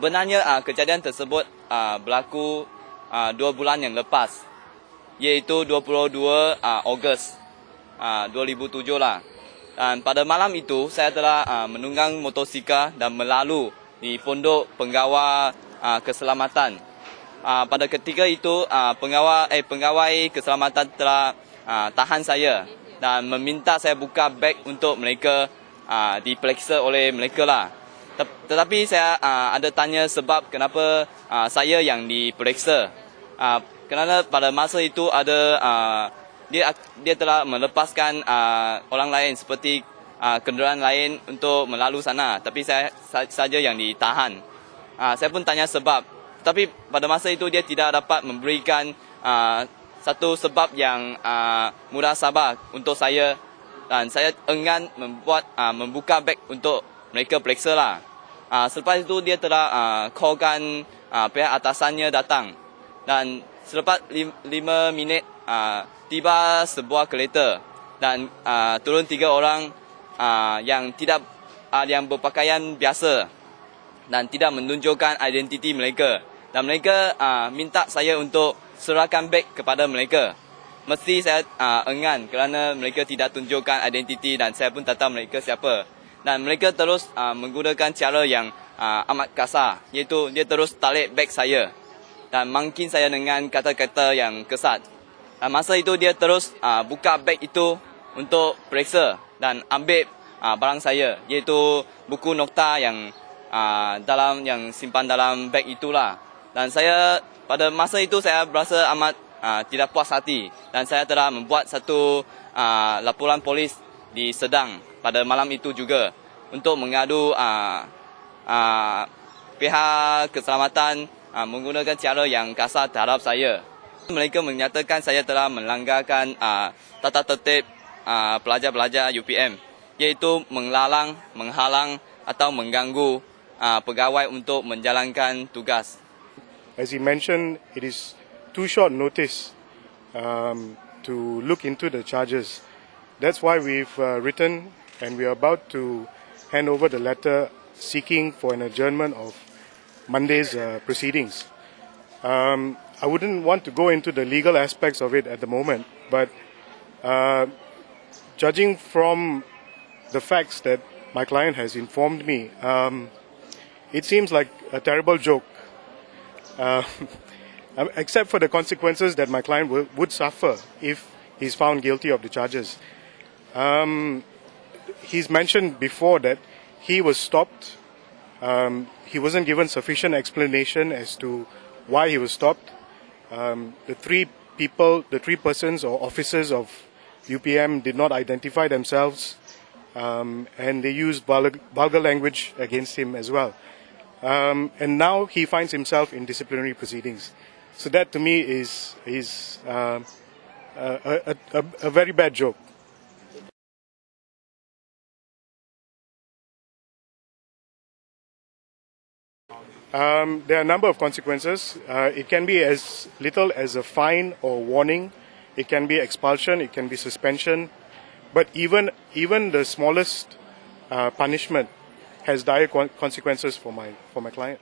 Sebenarnya kejadian tersebut berlaku 2 bulan yang lepas, iaitu 22 Ogos 2007 lah. Dan pada malam itu saya telah menunggang motosikal dan melalu di pondok pengawal keselamatan. Pada ketika itu pengawal keselamatan telah tahan saya dan meminta saya buka beg untuk mereka diperiksa oleh mereka lah. Tetapi saya ada tanya sebab kenapa saya yang diperiksa. Kerana pada masa itu ada dia telah melepaskan orang lain seperti kenderaan lain untuk melalu sana, tapi saya saja yang ditahan. Saya pun tanya sebab, tapi pada masa itu dia tidak dapat memberikan satu sebab yang mudah sabar untuk saya, dan saya enggan membuka beg untuk mereka periksa lah. Selepas itu dia telah callkan pihak atasannya datang, dan selepas 5 minit tiba sebuah kereta dan turun 3 orang yang berpakaian biasa dan tidak menunjukkan identiti mereka, dan mereka minta saya untuk serahkan beg kepada mereka. Mesti saya enggan kerana mereka tidak tunjukkan identiti dan saya pun tak tahu mereka siapa. Dan mereka terus menggunakan cara yang amat kasar, iaitu dia terus tarik beg saya dan mangkin saya dengan kata-kata yang kesat. Dan masa itu dia terus buka beg itu untuk periksa dan ambil barang saya, iaitu buku nokta yang simpan dalam beg itulah. Dan saya pada masa itu saya berasa amat tidak puas hati, dan saya telah membuat satu laporan polis di Sedang pada malam itu juga untuk mengadu pihak keselamatan menggunakan cara yang kasar terhadap saya. Mereka menyatakan saya telah melanggarkan tata tertib pelajar-pelajar UPM, iaitu menghalang atau mengganggu pegawai untuk menjalankan tugas. As he mentioned, it is too short notice to look into the charges. That's why we've written, and we are about to hand over the letter seeking for an adjournment of Monday's proceedings. I wouldn't want to go into the legal aspects of it at the moment, but judging from the facts that my client has informed me, it seems like a terrible joke. Except for the consequences that my client would suffer if he's found guilty of the charges. He's mentioned before that he was stopped. He wasn't given sufficient explanation as to why he was stopped. The three persons or officers of UPM did not identify themselves, and they used vulgar language against him as well. And now he finds himself in disciplinary proceedings. So that to me is a very bad joke. There are a number of consequences. It can be as little as a fine or warning. It can be expulsion. It can be suspension. But even the smallest punishment has dire consequences for my client.